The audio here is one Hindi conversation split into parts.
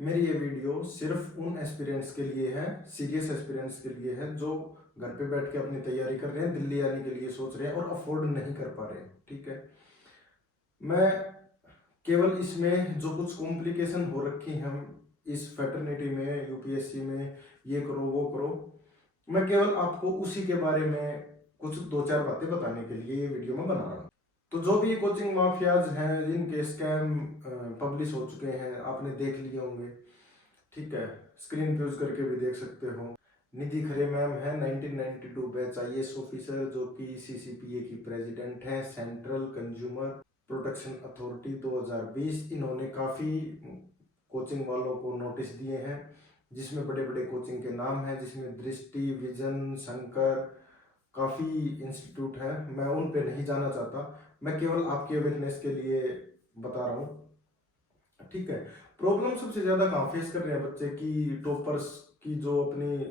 मेरी ये वीडियो सिर्फ उन एस्पिरेंट्स के लिए है, सीरियस एस्पिरेंट्स के लिए है जो घर पे बैठ के अपनी तैयारी कर रहे हैं, दिल्ली आने के लिए सोच रहे हैं और अफोर्ड नहीं कर पा रहे हैं। ठीक है, मैं केवल इसमें जो कुछ कॉम्प्लिकेशन हो रखी हैं इस फैटर्निटी में, यूपीएससी में, ये करो वो करो, मैं केवल आपको उसी के बारे में कुछ दो चार बातें बताने के लिए ये वीडियो में बना रहा हूँ। तो जो भी कोचिंग माफियाज हैं जिनके स्कैम पब्लिश हो चुके हैं, आपने देख लिए होंगे। ठीक है, स्क्रीन पे यूज करके भी देख सकते हो। निधि खरे मैम है 1992 बैच आईएएस ऑफिसर, जो कि सीसीपीए की प्रेसिडेंट है, सेंट्रल कंज्यूमर प्रोटेक्शन अथॉरिटी 2020। इन्होंने काफ़ी कोचिंग वालों को नोटिस दिए हैं जिसमें बड़े बड़े कोचिंग के नाम हैं, जिसमें दृष्टि, विजन, शंकर, काफ़ी इंस्टीट्यूट है। मैं उन पे नहीं जाना चाहता, मैं केवल आपके अवेयरनेस के लिए बता रहा हूँ। ठीक है, प्रॉब्लम सबसे ज़्यादा कहाँ फेस कर रहे हैं बच्चे की, टॉपर्स की जो अपनी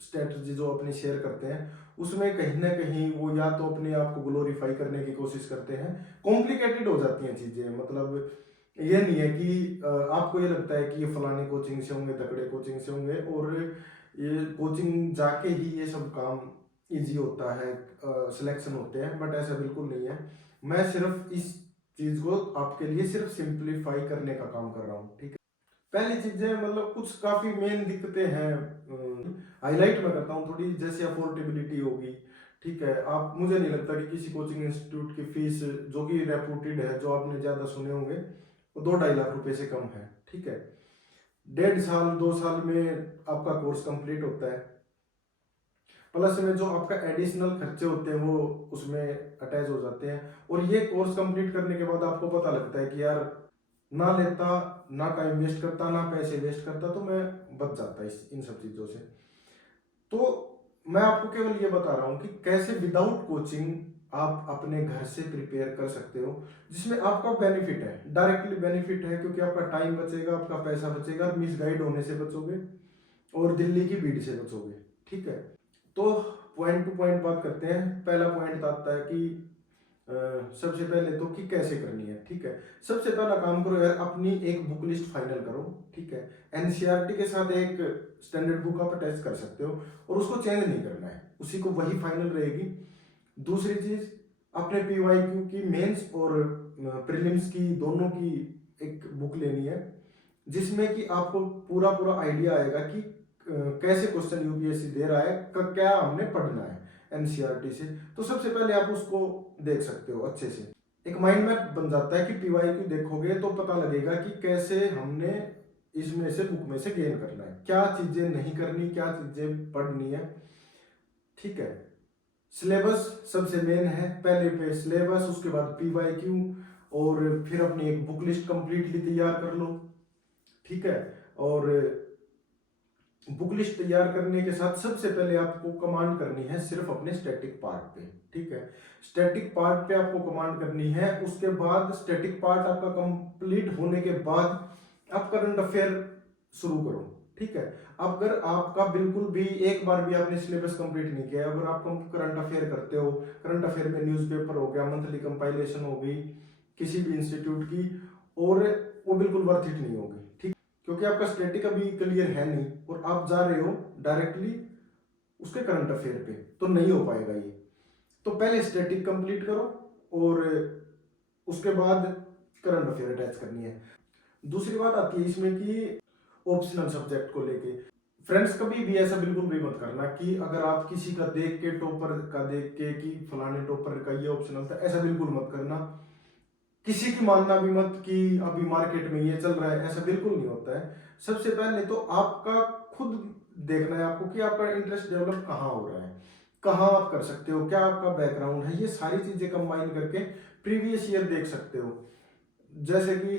स्ट्रेटजी जो अपनी शेयर करते हैं उसमें कहीं ना कहीं वो या तो अपने आप को ग्लोरीफाई करने की कोशिश करते हैं, कॉम्प्लिकेटेड हो जाती हैं चीज़ें। मतलब ये नहीं है कि आपको ये लगता है कि ये फलाने कोचिंग से होंगे, तकड़े कोचिंग से होंगे और ये कोचिंग जाके ही ये सब काम इजी होता है, सिलेक्शन होते हैं, बट ऐसा बिल्कुल नहीं है। मैं सिर्फ इस चीज़ को आपके लिए सिर्फ सिंप्लीफाई करने का काम कर रहा हूँ। ठीक है, पहली चीजें मतलब कुछ काफी मेन दिक्कतें हैं, हाईलाइट मैं करता हूँ थोड़ी, जैसे अफोर्डेबिलिटी होगी। ठीक है, आप, मुझे नहीं लगता कि किसी कोचिंग इंस्टीट्यूट की फीस जो कि रेपुटेड है, जो आपने ज्यादा सुने होंगे, वो 2-2.5 लाख रुपए से कम है। ठीक है, 1.5 साल 2 साल में आपका कोर्स कंप्लीट होता है, प्लस में जो आपका एडिशनल खर्चे होते हैं वो उसमें अटैच हो जाते हैं। और ये कोर्स कंप्लीट करने के बाद आपको पता लगता है कि यार, ना लेता, ना टाइम वेस्ट करता, ना पैसे वेस्ट करता, तो मैं बच जाता इस इन सब चीज़ों से। तो मैं आपको केवल ये बता रहा हूँ कि कैसे विदाउट कोचिंग आप अपने घर से प्रिपेयर कर सकते हो, जिसमें आपका बेनिफिट है, डायरेक्टली बेनिफिट है, क्योंकि आपका टाइम बचेगा, आपका पैसा बचेगा, मिस गाइड होने से बचोगे और दिल्ली की भीड़ से बचोगे। ठीक है, तो पॉइंट टू पॉइंट बात करते हैं। पहला पॉइंट आता है कि सबसे पहले तो कि कैसे करनी है। ठीक है, सबसे पहला काम करो यार, अपनी एक बुक लिस्ट फाइनल करो। ठीक है, एनसीईआरटी के साथ एक स्टैंडर्ड बुक आप अटैच कर सकते हो और उसको चेंज नहीं करना है, उसी को वही फाइनल रहेगी। दूसरी चीज, अपने पीवाईक्यू की मेंस और प्रीलिम्स की दोनों की एक बुक लेनी है, जिसमें कि आपको पूरा पूरा आइडिया आएगा कि कैसे क्वेश्चन यूपीएससी दे रहा है, क्या हमने पढ़ना है एनसीईआरटी से। तो सबसे पहले आप उसको देख सकते हो अच्छे से, एक माइंड मैप बन जाता है कि पीवाईक्यू देखोगे तो पता लगेगा कि कैसे हमने इसमें से बुक में से गेन करना है, क्या चीजें नहीं करनी, क्या चीजें पढ़नी है। ठीक है, सिलेबस सबसे मेन है, पहले पे सिलेबस, उसके बाद पीवाईक्यू, और फिर अपनी एक बुक लिस्ट कंप्लीटली तैयार कर लो। ठीक है, और बुक लिस्ट तैयार करने के साथ सबसे पहले आपको कमांड करनी है सिर्फ अपने स्टैटिक पार्ट पे। ठीक है, स्टैटिक पार्ट पे आपको कमांड करनी है। उसके बाद स्टैटिक पार्ट आपका कंप्लीट होने के बाद आप करंट अफेयर शुरू करो। ठीक है, अगर आपका बिल्कुल भी एक बार भी आपने सिलेबस कंप्लीट नहीं किया, अगर आप करंट अफेयर करते हो, करंट अफेयर में न्यूज़पेपर हो गया, मंथली कंपाइलेशन हो गई किसी भी इंस्टीट्यूट की, और वो बिल्कुल वर्थ इट नहीं होगी। ठीक, क्योंकि आपका स्टैटिक अभी क्लियर है नहीं और आप जा रहे हो डायरेक्टली उसके करंट अफेयर पे, तो नहीं हो पाएगा ये। तो पहले स्टैटिक कंप्लीट करो और उसके बाद करंट अफेयर अटैच करनी है। दूसरी बात आती है इसमें कि ऑप्शनल सब्जेक्ट को लेके, फ्रेंड्स कभी भी ऐसा बिल्कुल भी मत करना कि अगर आप किसी का देख के, टॉपर का देख के कि फलाने टॉपर का ये ऑप्शनल था, ऐसा बिल्कुल मत करना। किसी की मानना भी मत कि अभी मार्केट में ये चल रहा है, ऐसा बिल्कुल नहीं होता है। सबसे पहले तो आपका खुद देखना है आपको कि आपका इंटरेस्ट डेवलप कहाँ हो रहा है, कहाँ आप कर सकते हो, क्या आपका बैकग्राउंड है, ये सारी चीजें कंबाइन करके प्रीवियस ईयर देख सकते हो। जैसे कि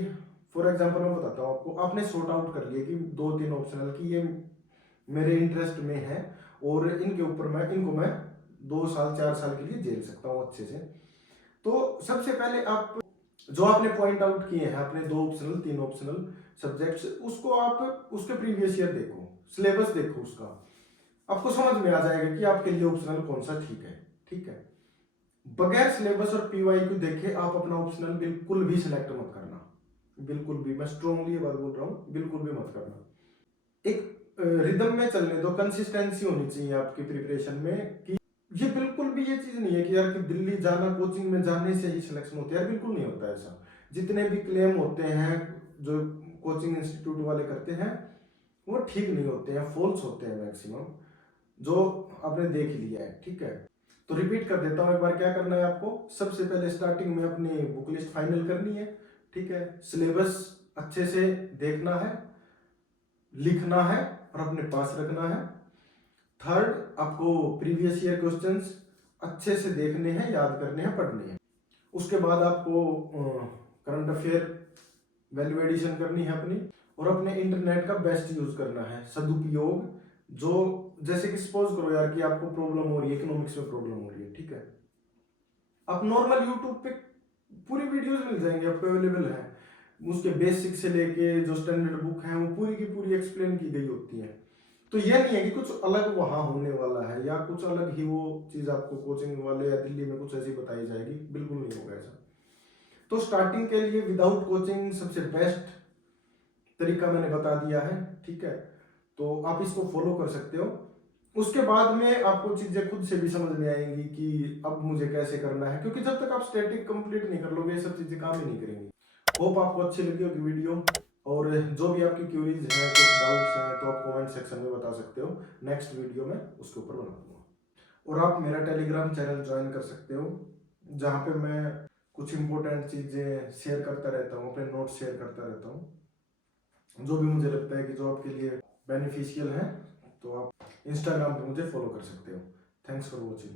फॉर एग्जांपल मैं बताता हूँ आपको, आपने सॉर्ट आउट कर लिया कि 2-3 ऑप्शनल की ये मेरे इंटरेस्ट में है और इनके ऊपर मैं 2 साल 4 साल के लिए झेल सकता हूँ अच्छे से। तो सबसे पहले आप जो आपने पॉइंट आउट किए हैं, अपने 2 ऑप्शनल 3 ऑप्शनल सब्जेक्ट्स, उसको आप उसके प्रीवियस ईयर देखो, सिलेबस देखो उसका, आपको समझ में आ जाएगा कि आपके लिए ऑप्शनल कौन सा ठीक है। ठीक है, बगैर सिलेबस और पीवाईक्यू देखे आप अपना ऑप्शनल बिल्कुल भी सिलेक्ट मत करना। बिल्कुल भी, मैं स्ट्रोंगली ये बात बोल रहा हूँ, बिल्कुल भी मत करना। एक रिदम में चलने दो, कंसिस्टेंसी होनी चाहिए आपकी प्रिपरेशन में कि ये बिल्कुल भी ये चीज नहीं है कि यार कि दिल्ली जाना, कोचिंग में जाने से ही सिलेक्शन होता है, यार बिल्कुल नहीं होता ऐसा। जितने भी क्लेम होते हैं जो कोचिंग इंस्टीट्यूट वाले करते हैं, वो ठीक नहीं होते हैं, फॉल्स होते हैं मैक्सिमम, जो आपने देख लिया है, ठीक है। तो रिपीट कर देता हूँ एक बार, क्या करना है आपको। सबसे पहले स्टार्टिंग में अपनी बुक लिस्ट फाइनल करनी है, ठीक है। सिलेबस अच्छे से देखना है, लिखना है और अपने पास रखना है। थर्ड, आपको प्रीवियस ईयर क्वेश्चंस अच्छे से देखने हैं, याद करने हैं, पढ़ने हैं। उसके बाद आपको करंट अफेयर वैल्यू एडिशन करनी है अपनी, और अपने इंटरनेट का बेस्ट यूज करना है, सदुपयोग। जो जैसे कि सपोज करो यार कि आपको प्रॉब्लम हो रही है, इकोनॉमिक्स में प्रॉब्लम हो रही है, ठीक है। आप नॉर्मल यूट्यूब पे पूरी वीडियोस मिल जाएंगे आपको, अवेलेबल है। उसके बेसिक से लेके जो स्टैंडर्ड बुक है वो पूरी की पूरी एक्सप्लेन की गई होती है। तो यह नहीं है कि कुछ अलग वहां होने वाला है या कुछ अलग ही वो चीज आपको कोचिंग वाले या दिल्ली में कुछ ऐसी बताई जाएगी, बिल्कुल नहीं होगा ऐसा। तो स्टार्टिंग के लिए विदाउट कोचिंग सबसे बेस्ट तरीका मैंने बता दिया है, ठीक है। तो आप इसको फॉलो कर सकते हो। उसके बाद में आपको चीजें खुद से भी समझ में आएंगी कि अब मुझे कैसे करना है, क्योंकि जब तक आप स्टैटिक कंप्लीट नहीं कर लोगे ये सब चीजें काम ही नहीं करेंगी। होप आपको अच्छी लगी होगी वीडियो, और जो भी आपकी क्यूरीज हैं, कुछ डाउट्स हैं, तो आप कमेंट सेक्शन में बता सकते हो। नेक्स्ट वीडियो में उसके ऊपर बना दूंगा। और आप मेरा टेलीग्राम चैनल ज्वाइन कर सकते हो, जहाँ पे मैं कुछ इंपॉर्टेंट चीज़ें शेयर करता रहता हूँ, अपने नोट्स शेयर करता रहता हूँ, जो भी मुझे लगता है कि जो आपके लिए बेनिफिशियल है। तो आप इंस्टाग्राम पे मुझे फॉलो कर सकते हो। Thanks for watching.